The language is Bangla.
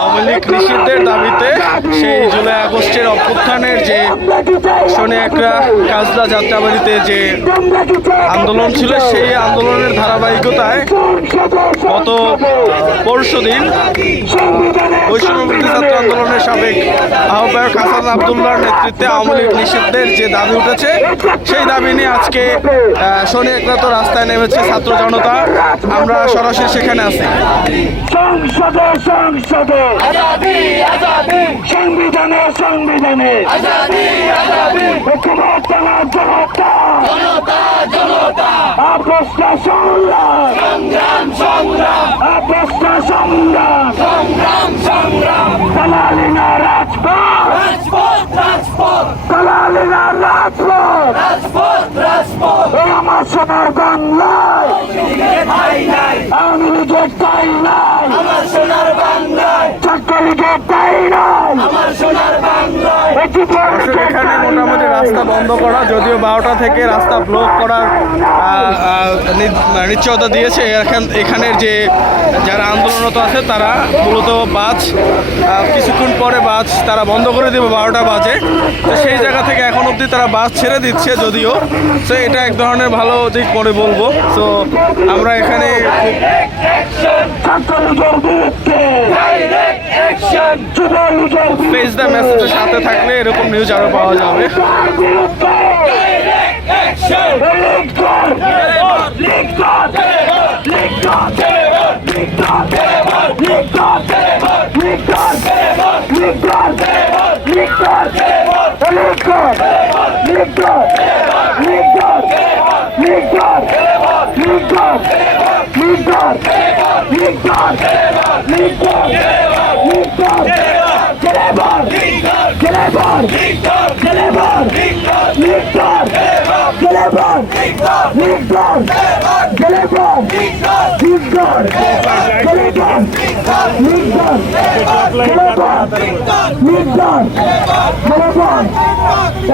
আওয়ামী লীগ নিষিদ্ধের দাবিতে সেই জুলাই আগস্টের অভ্যুত্থানের যে শোনে একটা কাজলা যাত্রাবাড়িতে যে আন্দোলন ছিল, সেই আন্দোলনের ধারাবাহিকতায় গত পরশুদিন বৈষম্যবিরোধী ছাত্র আন্দোলনের সাবেক আহ্বায়ক হাসান আবদুল্লাহর নেতৃত্বে আওয়ামী লীগ নিষিদ্ধের যে দাবি উঠেছে, সেই দাবি নিয়ে আজকে শনি একরাত রাস্তায় নেমেছে ছাত্র জনতা। আমরা সরাসরি সেখানে আছি। সংসদে সংসদে সংবিধানে সংবিধানে আপসটা সংগ্রাম কালালিনা রাজপথ কালালিনা রাজপথ আমার সোনার বাংলায় আওয়ামী লীগের তাই নাই, আমার সোনার বাংলায় ছাত্রলীগের তাই নাই, আমার সোনার বাংলায়। এখানে মোটামুটি রাস্তা বন্ধ করা, যদিও 12টা থেকে রাস্তা ব্লক করার নিশ্চয়তা দিয়েছে। এখানের যে যারা আন্দোলনরত আছে তারা মূলত বাস কিছুক্ষণ পরে বাস তারা বন্ধ করে দেবে 12টা বাজে। তো সেই জায়গা থেকে এখন অবধি তারা বাস ছেড়ে দিচ্ছে যদিও। তো এটা এক ধরনের ভালো দিক পরে বলবো। তো আমরা এখানে ফেস দ্য মেসেজের সাথে থাকলে এরকম নিউজ আরো পাওয়া যাবে।